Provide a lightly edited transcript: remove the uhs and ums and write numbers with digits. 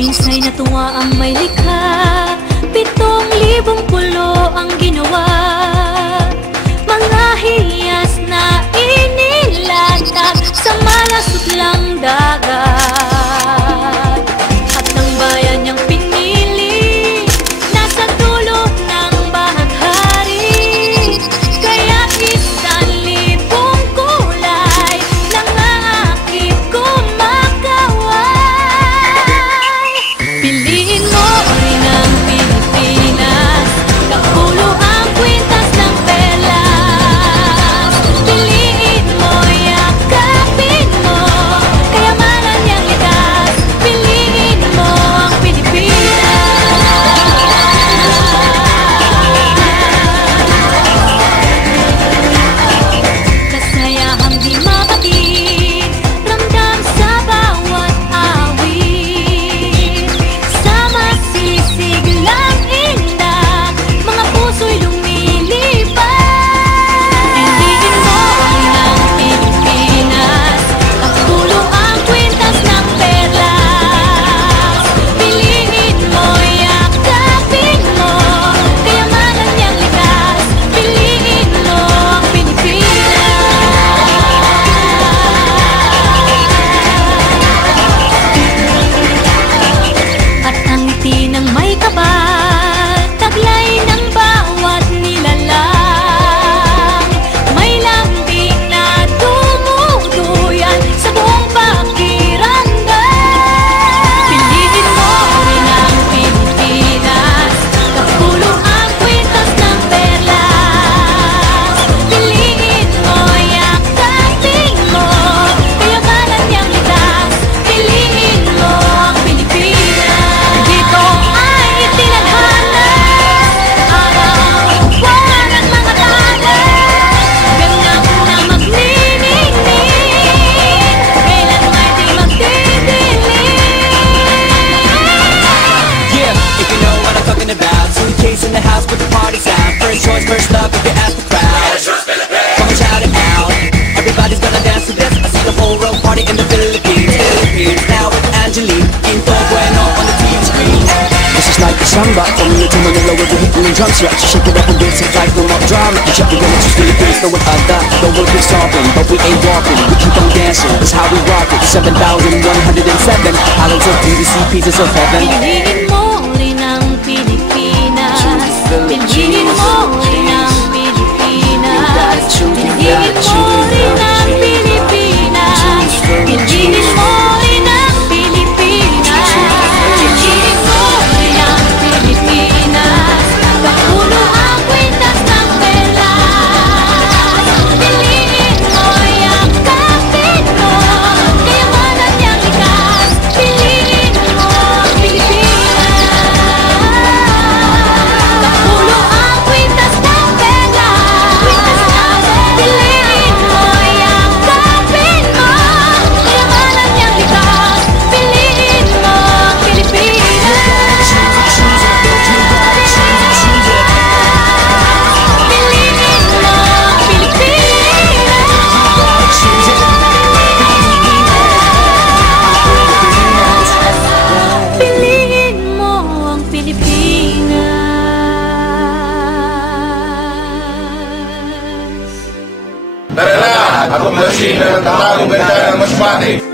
Minsa'y natuwa ang may likha, 7,000 pulo ang ginawa. Mga hiyas na inilatag sa malasot lang dagat. At ang bayan niyang pinili, nasa dulo ng bahaghari. Kaya 1,000 kulay nangaakit kumakaway. Piliin mo rin ang Pilipinas, kapulo ang kwintas ng perlas. Piliin mo, yakapin mo, kayamanan niyang likas. Piliin mo ang Pilipinas. Kasayahang di mapatid, ramdam sa bawat awit. Sama sisig lang indak, mga puso'y lumilipad. Piliin mo rin ang Pilipinas, kapulo ang kwintas ng perlas. Piliin mo, yakapin mo, kayamanan niyang likas. Piliin mo ang Pilipinas. At ang ngiti ng may kapal, taglay ng bawat nilalang. May lambing na tumutuyan sa buong pakiramdam. Piliin mo rin ang Pilipinas, kapulo ang kwintas ng perlas. Piliin mo, yakapin mo, kayamanan niyang likas. Piliin mo ang Pilipinas. Dito ay itinadhana, araw, buwan at mga talas. Ganap na magniningning, kailan may di magdidilim. Yeah, if you know what I'm talking about. Suitcase in the house with the party's out. First choice, first love, if you ask the crowd. Come and shout it out. Everybody's gonna dance to this. I see the whole world party in the Philippines. Now with Angelique, Quinto Bueno on the TV screen. This is like a samba, from the to Manila with the hitting and drum set. Shake it up and dance it like no more drama. You check the women, just Philippines, know what I got. The world is stopping, but we ain't walking. We keep on dancing, that's how we rock it. 7,107 islands of beauty, pieces of heaven. Piliin mo rin ang Pilipinas. Piliin mo rin ang Pilipinas. Piliin mo rin ang Pilipinas. Piliin mo rin ang Pilipinas. Piliin mo rin ang Pilipinas. Kapulo ang kwintas ng perlas. Piliin mo, yakapin mo, kayamanan niyang likas. Piliin mo ang Pilipinas. Kapulo ang kwintas ng perlas. Piliin mo, yakapin mo, kayamanan niyang likas. Piliin mo ang Pilipinas. Piliin mo ang Pilipinas. Piliin mo ang Pilipinas. Tara na! Ako na si Tatang Ganda ng Masbate.